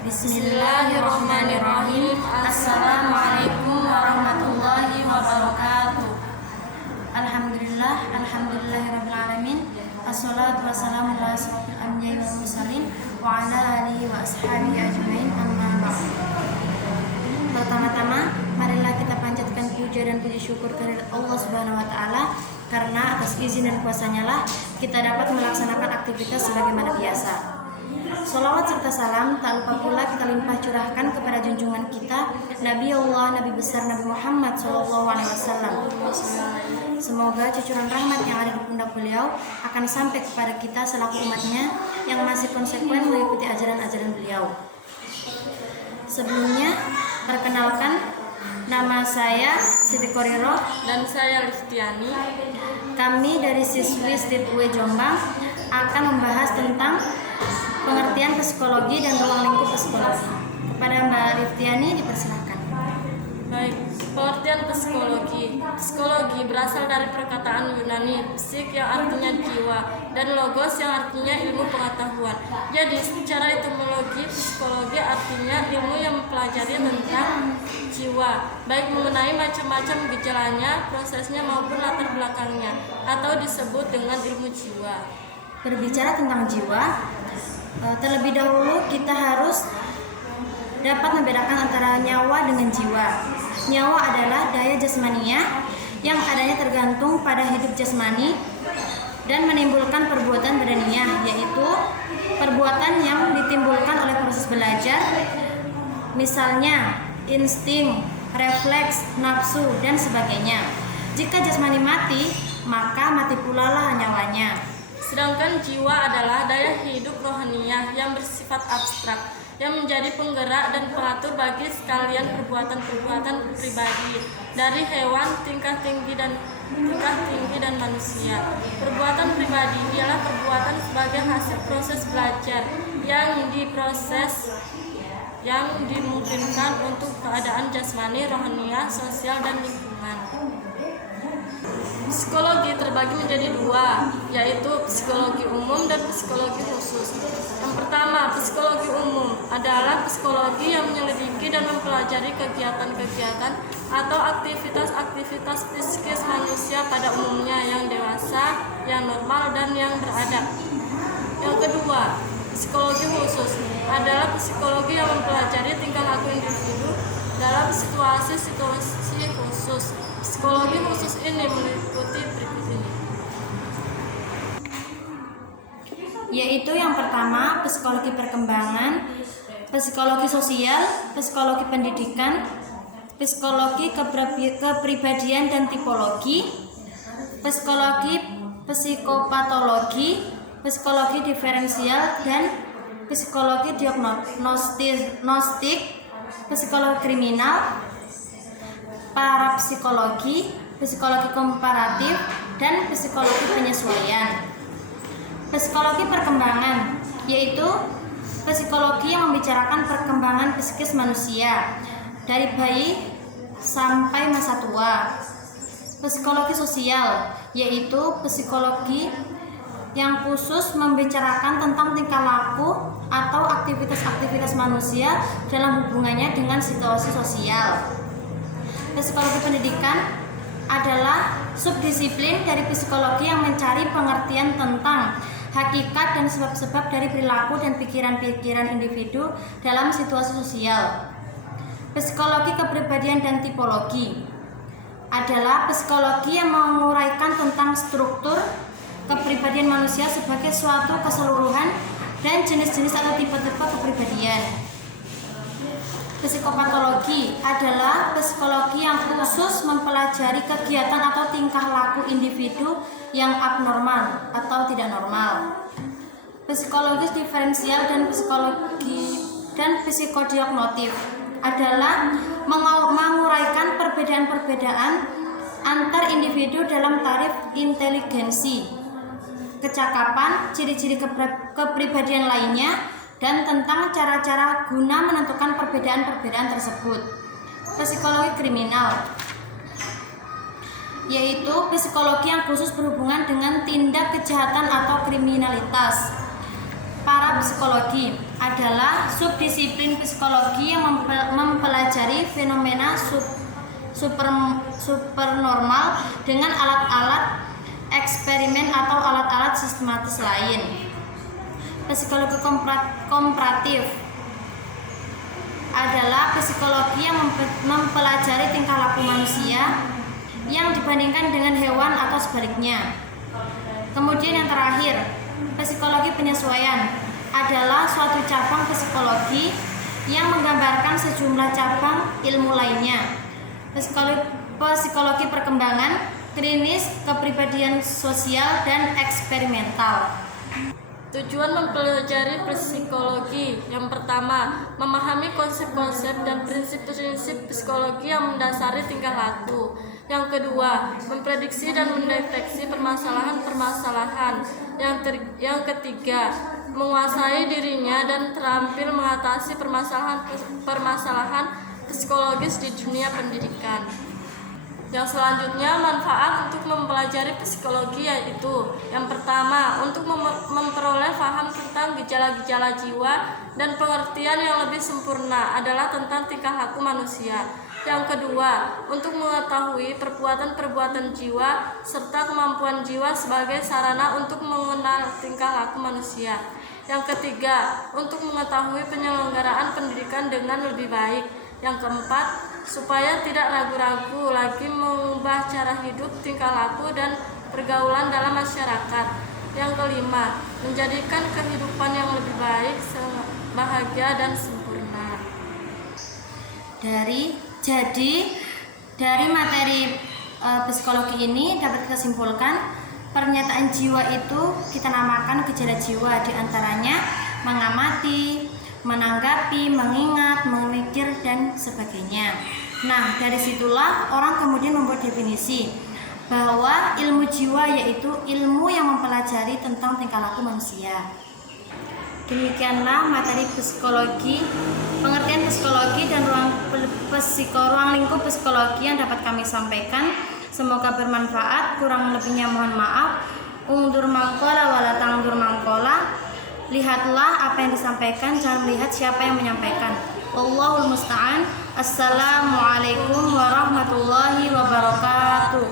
Bismillahirrahmanirrahim. Assalamualaikum warahmatullahi wabarakatuh. Alhamdulillahirabbil alamin. Assalatu wassalamu ala asyrofil anbiya'i wal mursalin wa ala alihi wa ashabihi ajmain. Amma ba'd. Pertama-tama, marilah kita panjatkan puja dan puji syukur kehadirat Allah Subhanahu wa taala, karena atas izin dan kuasa-Nya lah kita dapat melaksanakan aktivitas sebagaimana biasa. Sholawat serta salam tak lupa pula kita limpah curahkan kepada junjungan kita Nabi Allah, Nabi besar Nabi Muhammad SAW. Semoga cucuran rahmat yang ada di pundak beliau akan sampai kepada kita selaku umatnya yang masih konsekuen mengikuti ajaran-ajaran beliau. Sebelumnya, perkenalkan, nama saya Siti Koriro dan saya Liftiani. Kami dari siswi SDIP UE Jombang akan membahas tentang pengertian psikologi dan ruang lingkup psikologi. Kepada Mbak Liftiani dipersilakan. Baik, pengertian psikologi. Psikologi berasal dari perkataan Yunani psik yang artinya jiwa dan logos yang artinya ilmu pengetahuan. Jadi secara etimologi, psikologi artinya ilmu yang mempelajari tentang jiwa, baik mengenai macam-macam gejalanya, prosesnya maupun latar belakangnya, atau disebut dengan ilmu jiwa. Berbicara tentang jiwa, terlebih dahulu kita harus dapat membedakan antara nyawa dengan jiwa. Nyawa adalah daya jasmania yang adanya tergantung pada hidup jasmani dan menimbulkan perbuatan badaniah, yaitu perbuatan yang ditimbulkan oleh proses belajar, misalnya insting, refleks, nafsu, dan sebagainya. Jika jasmani mati, maka mati pula lah nyawanya. Sedangkan jiwa adalah daya hidup rohaniah yang bersifat abstrak, yang menjadi penggerak dan pengatur bagi sekalian perbuatan-perbuatan pribadi dari hewan tingkat tinggi dan manusia. Perbuatan pribadi ialah perbuatan sebagai hasil proses belajar yang dimungkinkan untuk keadaan jasmani, rohaniah, sosial, dan lingkungan. Psikologi terbagi menjadi dua, yaitu psikologi umum dan psikologi khusus. Yang pertama, psikologi umum adalah psikologi yang menyelidiki dan mempelajari kegiatan-kegiatan atau aktivitas-aktivitas psikis manusia pada umumnya yang dewasa, yang normal, dan yang beradab. Yang kedua, psikologi khusus adalah psikologi yang mempelajari tingkah laku individu dalam situasi khusus. Psikologi khusus ini meliputi berikut ini, yaitu yang pertama, psikologi perkembangan, psikologi sosial, psikologi pendidikan, psikologi kepribadian dan tipologi, psikologi psikopatologi, psikologi diferensial, dan psikologi diagnostik, psikologi kriminal, parapsikologi, psikologi komparatif, dan psikologi penyesuaian. Psikologi perkembangan yaitu psikologi yang membicarakan perkembangan psikis manusia dari bayi sampai masa tua. Psikologi sosial yaitu psikologi yang khusus membicarakan tentang tingkah laku atau aktivitas-aktivitas manusia dalam hubungannya dengan situasi sosial. Psikologi pendidikan adalah subdisiplin dari psikologi yang mencari pengertian tentang hakikat dan sebab-sebab dari perilaku dan pikiran-pikiran individu dalam situasi sosial. Psikologi kepribadian dan tipologi adalah psikologi yang menguraikan tentang struktur kepribadian manusia sebagai suatu keseluruhan dan jenis-jenis atau tipe-tipe kepribadian. Psikopatologi adalah psikologi yang khusus mempelajari kegiatan atau tingkah laku individu yang abnormal atau tidak normal. Psikologi diferensial dan psikodiagnostik adalah menguraikan perbedaan-perbedaan antar individu dalam taraf inteligensi, kecakapan, ciri-ciri kepribadian lainnya, dan tentang cara-cara guna menentukan perbedaan-perbedaan tersebut. Psikologi kriminal yaitu psikologi yang khusus berhubungan dengan tindak kejahatan atau kriminalitas. para psikologi adalah subdisiplin psikologi yang mempelajari fenomena supernormal dengan alat-alat eksperimen atau alat-alat sistematis lain. Psikologi komparatif adalah psikologi yang mempelajari tingkah laku manusia yang dibandingkan dengan hewan atau sebaliknya. Kemudian yang terakhir, psikologi penyesuaian adalah suatu cabang psikologi yang menggambarkan sejumlah cabang ilmu lainnya. Psikologi perkembangan, klinis, kepribadian sosial, dan eksperimental. Tujuan mempelajari psikologi: yang pertama, memahami konsep-konsep dan prinsip-prinsip psikologi yang mendasari tingkah laku. Yang kedua, memprediksi dan mendeteksi permasalahan-permasalahan. Yang ketiga, menguasai dirinya dan terampil mengatasi permasalahan psikologis di dunia pendidikan. Yang selanjutnya, manfaat untuk mempelajari psikologi yaitu: yang pertama, untuk memperoleh paham tentang gejala-gejala jiwa dan pengertian yang lebih sempurna adalah tentang tingkah laku manusia. Yang kedua, untuk mengetahui perbuatan-perbuatan jiwa serta kemampuan jiwa sebagai sarana untuk mengenal tingkah laku manusia. Yang ketiga, untuk mengetahui penyelenggaraan pendidikan dengan lebih baik. Yang keempat, supaya tidak ragu-ragu lagi mengubah cara hidup, tingkah laku, dan pergaulan dalam masyarakat. Yang kelima, menjadikan kehidupan yang lebih baik, bahagia, dan sempurna. Dari materi psikologi ini dapat kita simpulkan, pernyataan jiwa itu kita namakan gejala jiwa, diantaranya mengamati, menanggapi, mengingat, memikir, dan sebagainya. Nah, dari situlah orang kemudian membuat definisi bahwa ilmu jiwa yaitu ilmu yang mempelajari tentang tingkah laku manusia. Demikianlah materi psikologi, pengertian psikologi dan ruang lingkup psikologi yang dapat kami sampaikan. Semoga bermanfaat. Kurang lebihnya mohon maaf. Ungdur mangkola wala tangdur mangkola. Lihatlah apa yang disampaikan, jangan melihat siapa yang menyampaikan. Wallahul musta'an. Assalamualaikum warahmatullahi wabarakatuh.